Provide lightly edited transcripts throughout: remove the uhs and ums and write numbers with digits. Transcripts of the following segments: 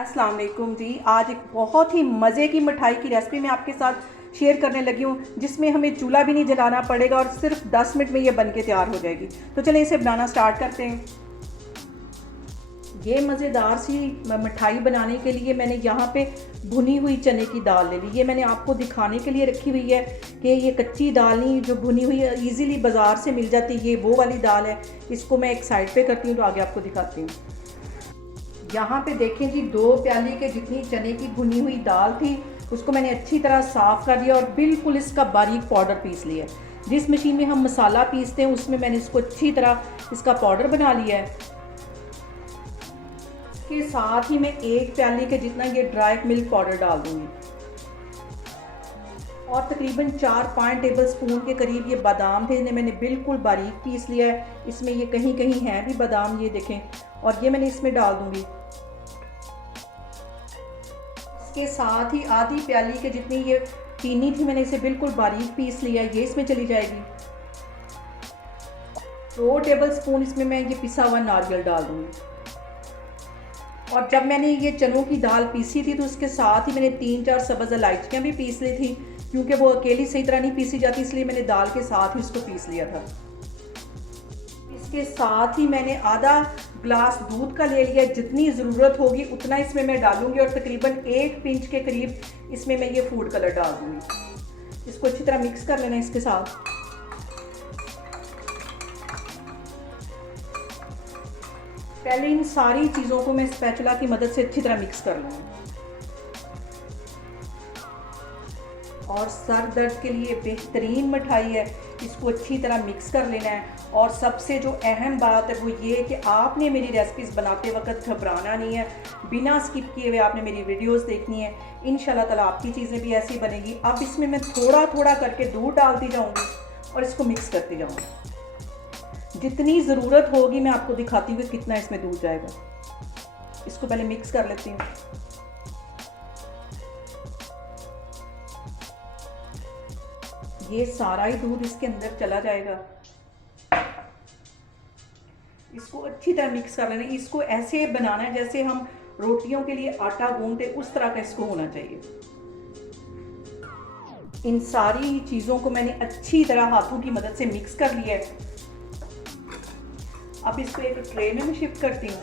अस्सलाम वालेकुम जी। आज एक बहुत ही मज़े की मिठाई की रेसिपी मैं आपके साथ शेयर करने लगी हूँ, जिसमें हमें चूल्हा भी नहीं जलाना पड़ेगा और सिर्फ 10 मिनट में ये बन के तैयार हो जाएगी। तो चलें इसे बनाना स्टार्ट करते हैं। ये मज़ेदार सी मिठाई बनाने के लिए मैंने यहाँ पे भुनी हुई चने की दाल ले ली। ये मैंने आपको दिखाने के लिए रखी हुई है कि ये कच्ची दाल नहीं, जो भुनी हुई ईज़िली बाज़ार से मिल जाती है, ये वो वाली दाल है। इसको मैं एक साइड पे करती हूँ तो आगे आपको दिखाती हूँ। यहाँ पे देखें जी, 2 प्याली के जितनी चने की भुनी हुई दाल थी, उसको मैंने अच्छी तरह साफ़ कर दिया और बिल्कुल इसका बारीक पाउडर पीस लिया है। जिस मशीन में हम मसाला पीसते हैं उसमें मैंने इसको अच्छी तरह इसका पाउडर बना लिया है। इसके साथ ही मैं 1 प्याली के जितना ये ड्राई मिल्क पाउडर डाल दूंगी और तकरीबन 4-5 टेबल स्पून के करीब ये बादाम थे, इन्हें मैंने बिल्कुल बारीक पीस लिया है। इसमें ये कहीं कहीं हैं भी बादाम, ये देखें, और ये मैंने इसमें डाल दूंगी। इसके साथ ही आधी प्याली के जितनी ये चीनी थी, मैंने इसे बिल्कुल बारीक पीस लिया है, ये इसमें चली जाएगी। 2 टेबल स्पून इसमें मैं ये पिसा हुआ नारियल डाल दूंगी। और जब मैंने ये चनों की दाल पीसी थी तो उसके साथ ही मैंने 3-4 सब्ज़ इलायचियाँ भी पीस ली थी, क्योंकि वो अकेली सही तरह नहीं पीसी जाती, इसलिए मैंने दाल के साथ ही उसको पीस लिया था। इसके साथ ही मैंने आधा ग्लास दूध का ले लिया। जितनी ज़रूरत होगी उतना इसमें मैं डालूंगी और तकरीबन 1 पिंच के करीब इसमें मैं ये फूड कलर डाल दूंगी। इसको अच्छी तरह मिक्स कर लेना इसके साथ। पहले इन सारी चीज़ों को मैं स्पैचुला की मदद से अच्छी तरह मिक्स कर लूँगी। और सर दर्द के लिए बेहतरीन मिठाई है, इसको अच्छी तरह मिक्स कर लेना है। और सबसे जो अहम बात है वो ये कि आपने मेरी रेसिपीज़ बनाते वक्त घबराना नहीं है, बिना स्किप किए हुए आपने मेरी वीडियोस देखनी है। इंशाल्लाह ताला आपकी चीज़ें भी ऐसी बनेगी। अब इसमें मैं थोड़ा थोड़ा करके दूध डालती जाऊँगी और इसको मिक्स करती जाऊँगी। जितनी ज़रूरत होगी मैं आपको दिखाती हूँ कितना इसमें दूध जाएगा। इसको पहले मिक्स कर लेती हूँ। ये सारा ही दूध इसके अंदर चला जाएगा। इसको अच्छी तरह मिक्स कर लेना। इसको ऐसे बनाना है जैसे हम रोटियों के लिए आटा गूंथते, उस तरह का इसको होना चाहिए। इन सारी चीज़ों को मैंने अच्छी तरह हाथों की मदद से मिक्स कर लिया है। अब इसको एक ट्रे में शिफ्ट करती हूँ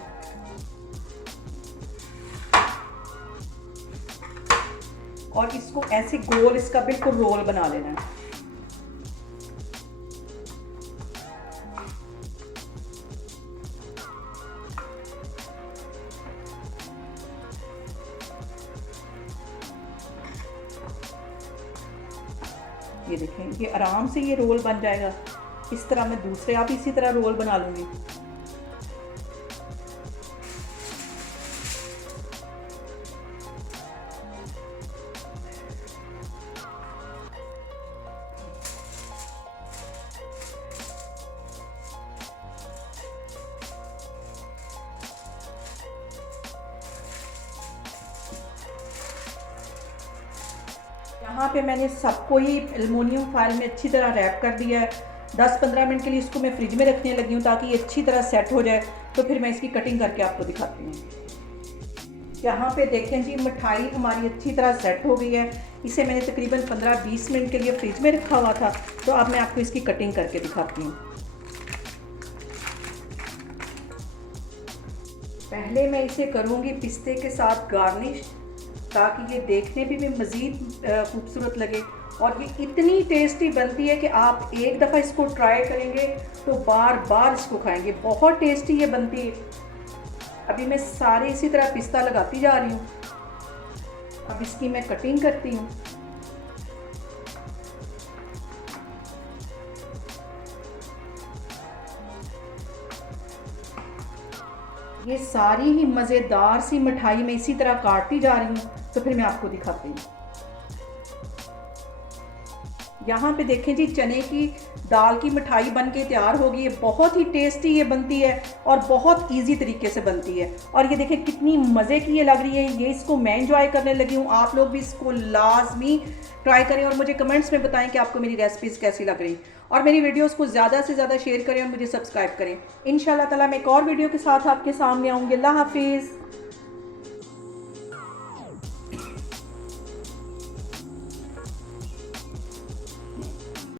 और इसको ऐसे गोल इसका बिल्कुल रोल बना लेना है। ये देखें, ये आराम से ये रोल बन जाएगा। इस तरह मैं दूसरे आप इसी तरह रोल बना लूँगी। यहाँ पे मैंने सबको ही एल्युमिनियम फाइल में अच्छी तरह रैप कर दिया है। 10-15 मिनट के लिए इसको मैं फ्रिज में रखने लगी हूँ ताकि ये अच्छी तरह सेट हो जाए। तो फिर मैं इसकी कटिंग करके आपको दिखाती हूँ। यहाँ पे देखें जी, मिठाई हमारी अच्छी तरह सेट हो गई है। इसे मैंने तकरीबन 15-20 मिनट के लिए फ्रिज में रखा हुआ था। तो अब मैं आपको इसकी कटिंग करके दिखाती हूँ। पहले मैं इसे करूँगी पिस्ते के साथ गार्निश, ताकि ये देखने भी मज़ीद खूबसूरत लगे। और ये इतनी टेस्टी बनती है कि आप एक दफ़ा इसको ट्राई करेंगे तो बार बार इसको खाएंगे। बहुत टेस्टी ये बनती है। अभी मैं सारे इसी तरह पिस्ता लगाती जा रही हूँ। अब इसकी मैं कटिंग करती हूँ। ये सारी ही मज़ेदार सी मिठाई मैं इसी तरह काटती जा रही हूँ। तो फिर मैं आपको दिखाती हूँ। यहाँ पे देखें जी, चने की दाल की मिठाई बन के तैयार होगी। ये बहुत ही टेस्टी ये बनती है और बहुत इजी तरीके से बनती है। और ये देखें कितनी मज़े की ये लग रही है। ये इसको मैं एंजॉय करने लगी हूँ। आप लोग भी इसको लाजमी ट्राई करें और मुझे कमेंट्स में बताएं कि आपको मेरी रेसिपीज़ कैसी लग रही। और मेरी वीडियोस को ज़्यादा से ज़्यादा शेयर करें और मुझे सब्सक्राइब करें। इंशाल्लाह ताला मैं एक और वीडियो के साथ आपके सामने आऊँगी। अल्लाह हाफिज़।